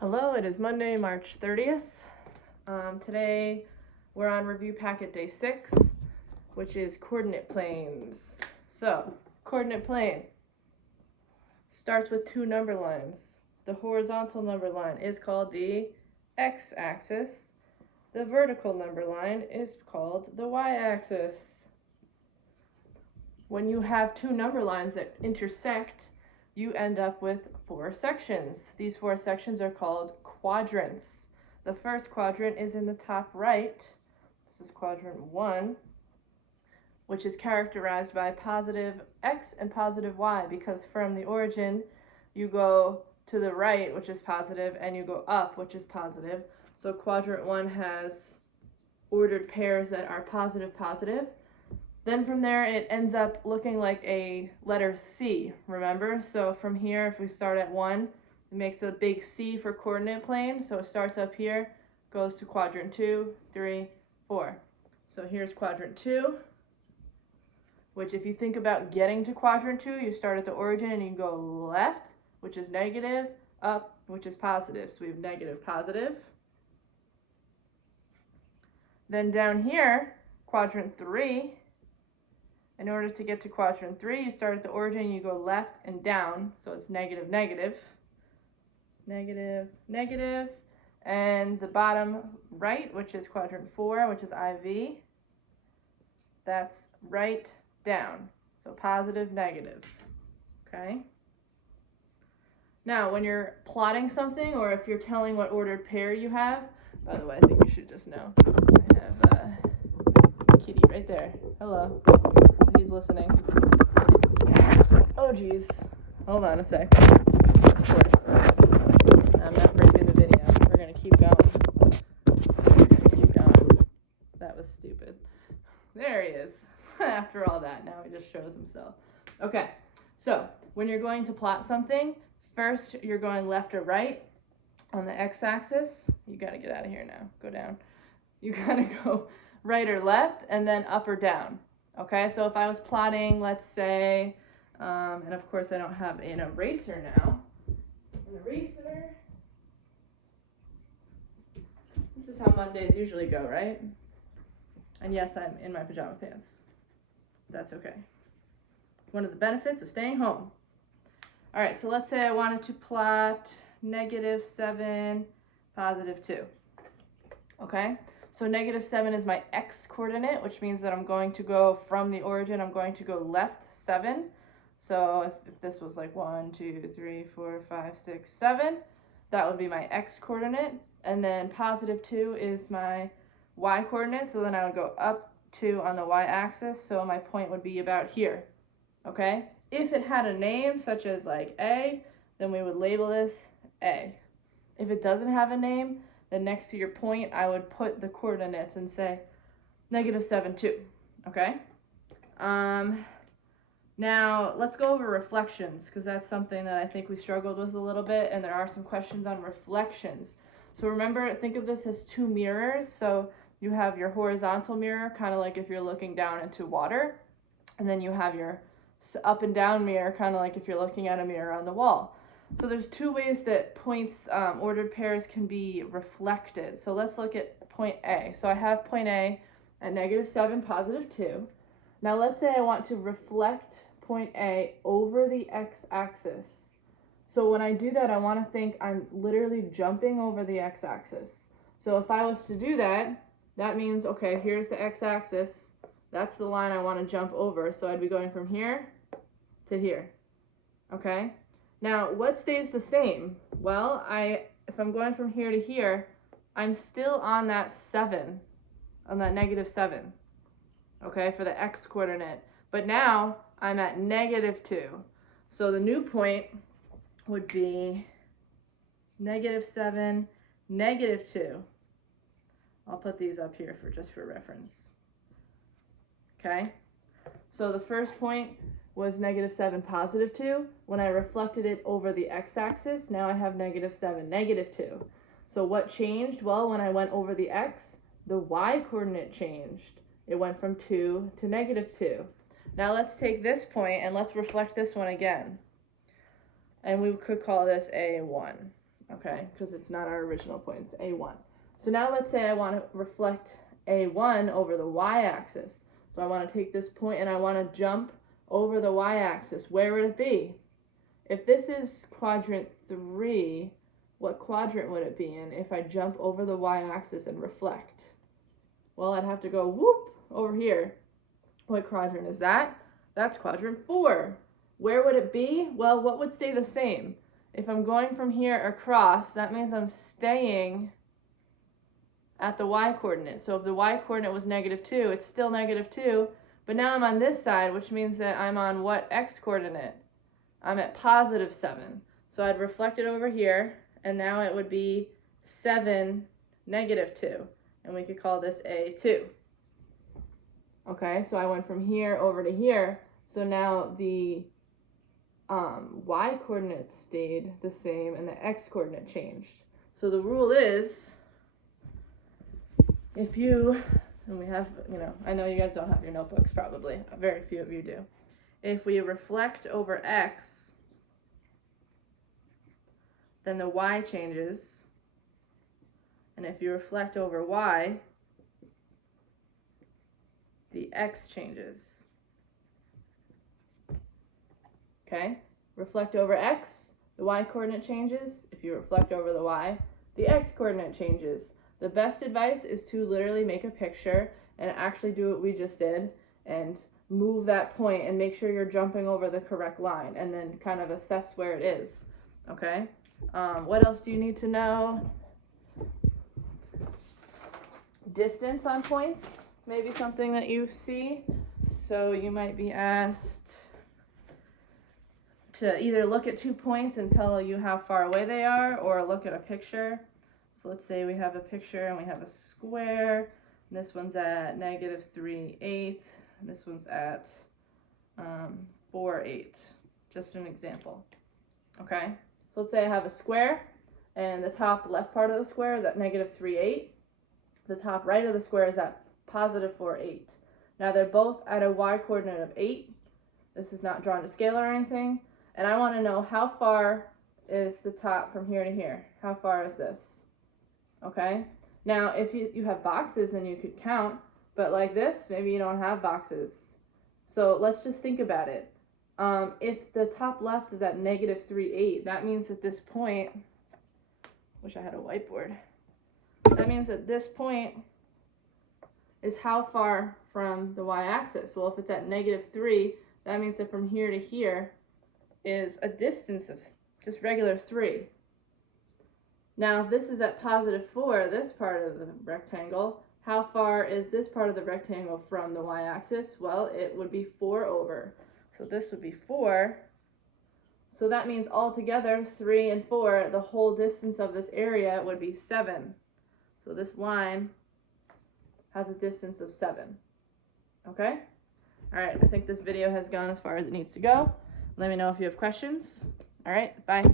Hello, it is Monday, March 30th. Today we're on review packet day 6, which is coordinate planes. So, coordinate plane starts with two number lines. The horizontal number line is called the x-axis. The vertical number line is called the y-axis. When you have two number lines that intersect, you end up with 4 sections. These 4 sections are called quadrants. The first quadrant is in the top right. This is quadrant 1, which is characterized by positive x and positive y, because from the origin you go to the right, which is positive, and you go up, which is positive. So quadrant 1 has ordered pairs that are positive, positive. Then from there, it ends up looking like a letter C, remember? So from here, if we start at 1, it makes a big C for coordinate plane. So it starts up here, goes to quadrant 2, 3, 4. So here's quadrant 2, which if you think about getting to quadrant 2, you start at the origin and you go left, which is negative, up, which is positive. So we have negative, positive. Then down here, quadrant 3, in order to get to quadrant 3, you start at the origin, you go left and down, so it's negative, negative, negative, negative, and the bottom right, which is quadrant 4, which is IV, that's right, down, so positive, negative, okay? Now, when you're plotting something, or if you're telling what ordered pair you have, by the way, I think you should just know, I have Kitty right there, hello. He's listening. Oh geez. Hold on a sec. Of course. I'm not breaking the video. We're gonna keep going. That was stupid. There he is. After all that, now he just shows himself. Okay, so when you're going to plot something, first you're going left or right on the x-axis. You gotta get out of here now. Go down. You gotta go right or left, and then up or down. Okay, so if I was plotting, let's say, and of course I don't have an eraser now. An eraser. This is how Mondays usually go, right? And yes, I'm in my pajama pants. That's okay. One of the benefits of staying home. All right, so let's say I wanted to plot -7, +2. Okay? So -7 is my x coordinate, which means that I'm going to go from the origin, I'm going to go left 7. So if this was like 1, 2, 3, 4, 5, 6, 7, that would be my x coordinate. And then +2 is my y coordinate. So then I would go up 2 on the y axis. So my point would be about here. Okay? If it had a name such as like A, then we would label this A. If it doesn't have a name, then next to your point, I would put the coordinates and say -7, 2, okay? Now, let's go over reflections, because that's something that I think we struggled with a little bit, and there are some questions on reflections. So remember, think of this as 2 mirrors. So you have your horizontal mirror, kind of like if you're looking down into water, and then you have your up and down mirror, kind of like if you're looking at a mirror on the wall. So there's 2 ways that points, ordered pairs can be reflected. So let's look at point A. So I have point A at -7, +2. Now let's say I want to reflect point A over the x-axis. So when I do that, I want to think I'm literally jumping over the x-axis. So if I was to do that, that means, okay, here's the x-axis. That's the line I want to jump over. So I'd be going from here to here, okay? Now, what stays the same? Well, if I'm going from here to here, I'm still on that 7, on that -7, okay, for the x coordinate. But now I'm at -2. So the new point would be -7, -2. I'll put these up here just for reference. Okay, so the first point was -7, +2. When I reflected it over the x-axis, now I have -7, -2. So what changed? Well, when I went over the x, the y coordinate changed. It went from 2 to -2. Now let's take this point and let's reflect this one again. And we could call this A1. okay, because it's not our original point, it's A1. So now let's say I want to reflect A1 over the y-axis. So I want to take this point and I want to jump over the y-axis. Where would it be? If this is quadrant 3, what quadrant would it be in if I jump over the y-axis and reflect? Well, I'd have to go whoop over here. What quadrant is that? That's quadrant 4. Where would it be? Well, what would stay the same? If I'm going from here across, that means I'm staying at the y-coordinate. So if the y-coordinate was -2, it's still -2, but now I'm on this side, which means that I'm on what x-coordinate? I'm at +7. So I'd reflect it over here, and now it would be 7, -2. And we could call this A2. Okay, so I went from here over to here. So now the y-coordinate stayed the same and the x-coordinate changed. So the rule is, if you, and we have, I know you guys don't have your notebooks probably, very few of you do. If we reflect over x, then the y changes. And if you reflect over y, the x changes. Okay? Reflect over x, the y-coordinate changes. If you reflect over the y, the x-coordinate changes. The best advice is to literally make a picture and actually do what we just did and move that point and make sure you're jumping over the correct line and then kind of assess where it is. Okay? What else do you need to know? Distance on points, maybe something that you see. So you might be asked to either look at 2 points and tell you how far away they are, or look at a picture. So let's say we have a picture and we have a square. And this one's at -3, 8. And this one's at 4, 8. Just an example. Okay? So let's say I have a square, and the top left part of the square is at -3, 8. The top right of the square is at +4, 8. Now they're both at a y-coordinate of 8. This is not drawn to scale or anything. And I want to know how far is the top from here to here. How far is this? Okay? Now, if you have boxes, then you could count. But like this, maybe you don't have boxes. So let's just think about it. If the top left is at -3, 8, that means that this point, wish I had a whiteboard. That means that this point is how far from the y-axis. Well, if it's at -3, that means that from here to here is a distance of just regular 3. Now, if this is at +4, this part of the rectangle, how far is this part of the rectangle from the y-axis? Well, it would be 4 over. So this would be 4. So that means altogether, 3 and 4, the whole distance of this area would be 7. So this line has a distance of 7. Okay? All right, I think this video has gone as far as it needs to go. Let me know if you have questions. All right, bye.